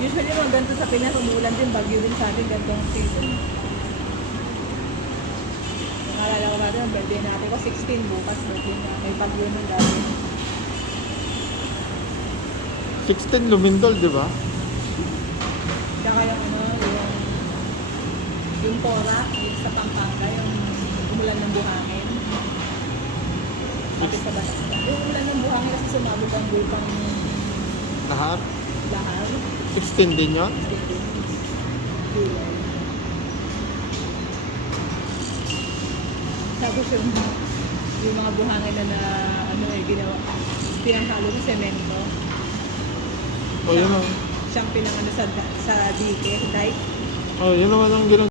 Usually mga ganito sa Pinas, umuulan din, bagyo din sa atin, ganito ang season. Naalala ko natin, ang birthday natin ko, 16 bukas, birthday na. May bagyo nun dati. 16 lumindol, di ba? Tsaka yung ano, yung Pora, yung sa Pampanga, yung umulan ng buhangin. Pati sa batas. Yung umulan ng buhangin kasi sumabog ang bukang Lahat? lahar. 16 din yun? Tapos yung mga buhangin na ano ginawa, pinanghalo ng semento. O, yun ang... Siyang pinangano sa dike, dike. Oh, yun naman ang